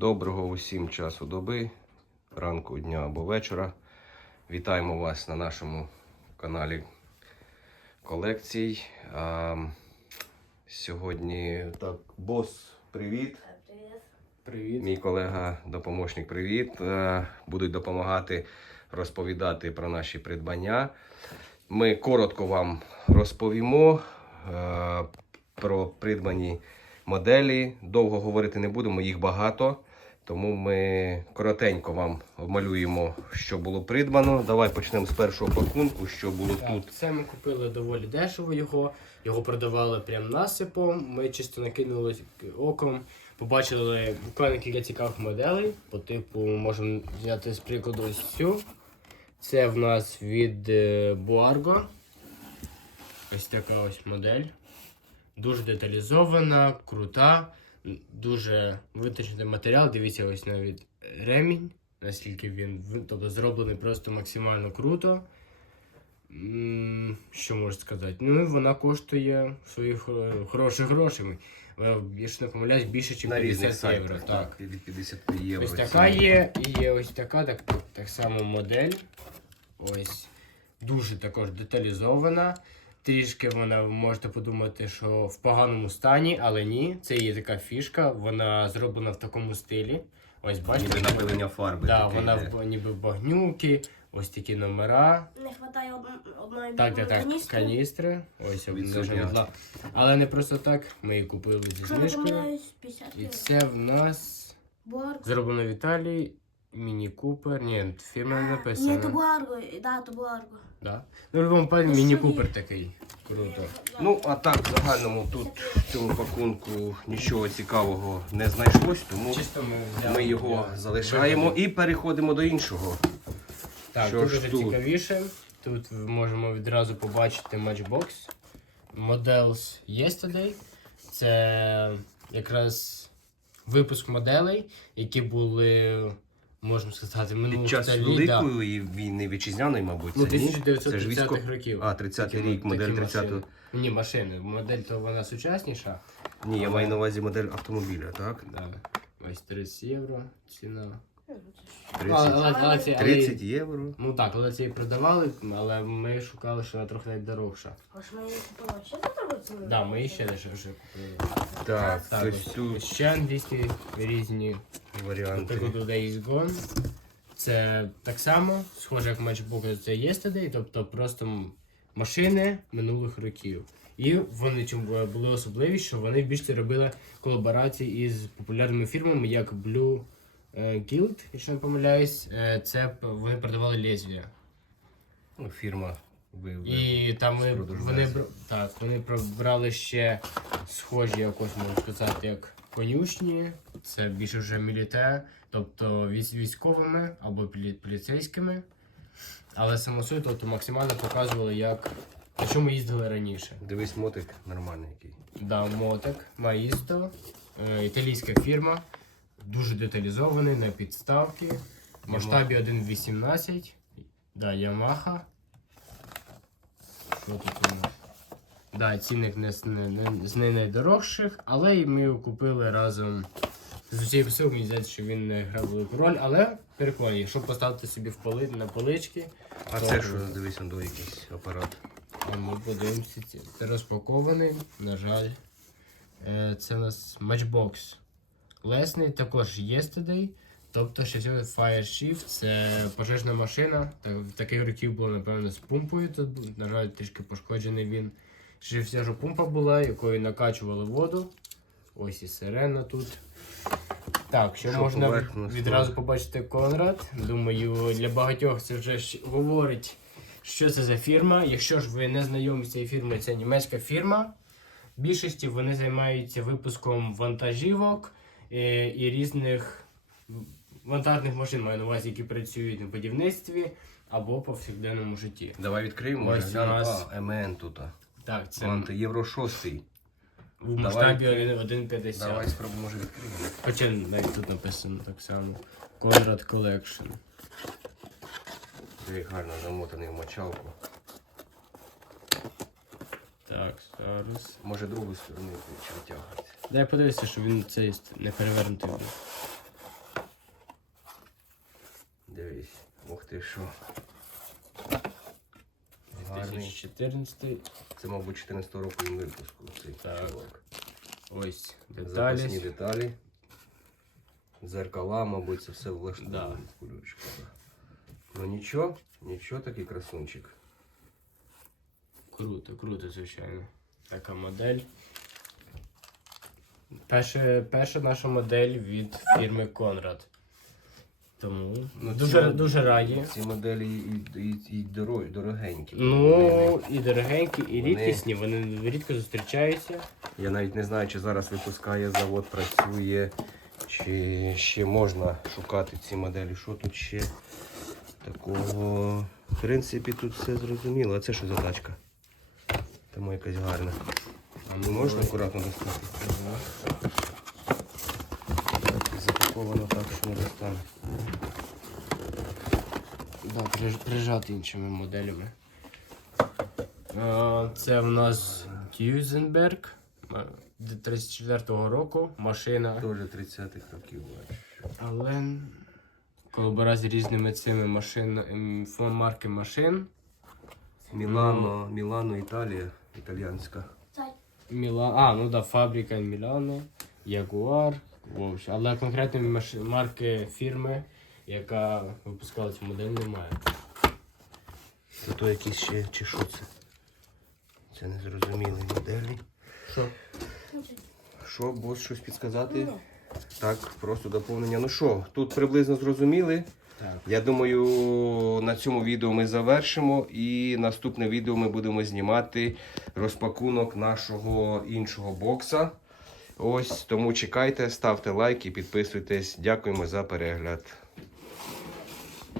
Доброго усім часу доби, ранку, дня або вечора. Вітаємо вас на нашому каналі колекцій. А, сьогодні так, бос, привіт. Привіт. Мій колега, допомощник, привіт. Будуть допомагати розповідати про наші придбання. Ми коротко вам розповімо про придбані моделі. Довго говорити не будемо, їх багато. Тому ми коротенько вам обмалюємо, що було придбано. Давай почнемо з першого пакунку, що було тут. Це ми купили доволі дешево його. Його продавали прям насипом. Ми чисто накинули оком. Побачили буквально кілька цікавих моделей. По типу можемо взяти з прикладу ось цю. Це в нас від е, Buargo. Ось така ось модель. Дуже деталізована, крута, дуже виточений матеріал. Дивіться, ось навіть ремінь, наскільки він тобто, зроблений просто максимально круто. Що можу сказати? Ну і вона коштує своїх е, хороших грошей. Е, Якщо не помиляюсь, більше, ніж 50 євро. сайтах, Так. так, від 50 євро. Ось така є, і є ось така, так, так само модель. Ось. Дуже також деталізована. Трішки вона, ви можете подумати, що в поганому стані, але ні. Це є така фішка, вона зроблена в такому стилі. Ось бачите, Ніби напилення фарби. да, таке вона йде. в, ніби багнюки, ось такі номера. Не хватає од- одної Так, так, так, каністри. каністри. Ось обмежена. Але не просто так. Ми її купили зі знижкою. І це в нас зроблено в Італії. Міні Купер. Ні, фірма не написана. Ні, то Буарго, да, то Буарго. Да? Ну, в будь-якому випадку Міні Купер такий. Круто. Ну, а так, в загальному тут в цьому пакунку нічого цікавого не знайшлось, тому Чисто ми взяли. ми його для залишаємо і переходимо до іншого. Так, що ж тут? цікавіше. Тут можемо відразу побачити Matchbox. Models Yesterday. Це якраз випуск моделей, які були, можна сказати, минулого Під час століття. Великої війни вітчизняної, мабуть, Ну, це ні? Це ж 1930-х військо... років. А, 30-й Такі- рік, модель такі 30-го. Ні, машини. Модель то вона сучасніша. Ні, я маю на увазі модель автомобіля, так? Да. Ось 30 євро ціна. 30, Але, але, але, але- 30 євро. Ну так, але це і продавали, але ми шукали, що вона трохи навіть дорожча. Аж ми її купили. Ще за? Да, ми її ще дешевше купили. Так, Так, ось ось тут ще англійські різні варіанти. прикладу Days Gone. Це так само, схоже як Matchbook, це Yesterday, тобто просто м- машини минулих років. І вони чим були- були особливі, що вони більше робили колаборації із популярними фірмами, як Blue Guild, якщо не помиляюсь. Е, Це вони продавали лезвія. Ну, фірма ви, ви- І там Продаж вони, так, вони брали ще схожі, якось можна сказати, як конюшні. Це більше вже міліте, тобто військовими або поліцейськими. Але само суть, тобто максимально показували, як на чому їздили раніше. Дивись, мотик нормальний який. Да, мотик, Маїсто, е, італійська фірма, дуже деталізований на підставки. В масштабі 1.18. Да, Ямаха. Що тут у нас? Да, цінник не, з- не, не з не найдорожчих, але ми його купили разом з усією посилкою. Мені здається, що він не грав велику роль, але переконаний, якщо поставити собі в поли, на полички, А то- це що, дивись, до якийсь апарат. а ми подивимося. Це розпакований, на жаль. Е, Це у нас Matchbox. Лесний, також Yesterday. Тобто, ще Fire Shift це пожежна машина. В таких років було, напевно, з пумпою. Тут, на жаль, трішки пошкоджений він. Ще вся ж пумпа була, якою накачували воду. Ось і сирена тут. Так, що, Що можна відразу побачити Конрад. Думаю, для багатьох це вже говорить, що це за фірма. Якщо ж ви не знайомі з цією фірмою, це німецька фірма. В більшості вони займаються випуском вантажівок і різних вантажних машин, маю на увазі, які працюють на будівництві або повсякденному житті. Давай відкриємо, Ось у нас- А, МН тут. Так, це Це Євро 6. в масштабі 1,50. Давай спробуємо, може відкриємо. Хоча навіть тут написано так само. Conrad Collection. Диви, гарно замотаний в мочалку. Так, зараз. Може другу сторону чи. Дай подивитися, що він цей не перевернутий був. Дивись. Ух ти що. 2014. Це, мабуть, 14 року він випуску. Цей Так. чувак. Ось Запасні деталі. деталі. Зеркала, мабуть, це все влаштовано. Да. Ну нічого, нічого такий красунчик. Круто, круто, звичайно. Така модель. Перша, перша наша модель від фірми Конрад. Тому Ну, дуже, ці- дуже раді. Ці моделі і, і, і дорог, дорогенькі. Ну, і дорогенькі, і Вони- рідкісні, вони рідко зустрічаються. Я навіть не знаю, чи зараз випускає завод, працює, чи ще можна шукати ці моделі. Що тут ще такого? В принципі, тут все зрозуміло. А це що за тачка? Тому якась гарна. А ну можна акуратно достати? Запаковано так, що не достане. Да, прижати іншими моделями. Це в нас Тюзенберг 34-го року машина. Теж 30-х років бачу. Але колаборація з різними цими машин, марки машин. Мілано, Мілано, Італія, італіянська. Міла... А, ну да, фабрика Мілано, Ягуар. Але конкретної маш- марки фірми, яка випускала цю модель, немає. Це то якісь ще, чи що це? Це незрозумілі моделі. Що? Що, бос, щось підсказати? Ну, Так, просто доповнення. Ну що, тут приблизно зрозуміли. Я думаю, на цьому відео ми завершимо. І наступне відео ми будемо знімати розпакунок нашого іншого бокса. Ось тому чекайте, ставте лайк і підписуйтесь. Дякуємо за перегляд.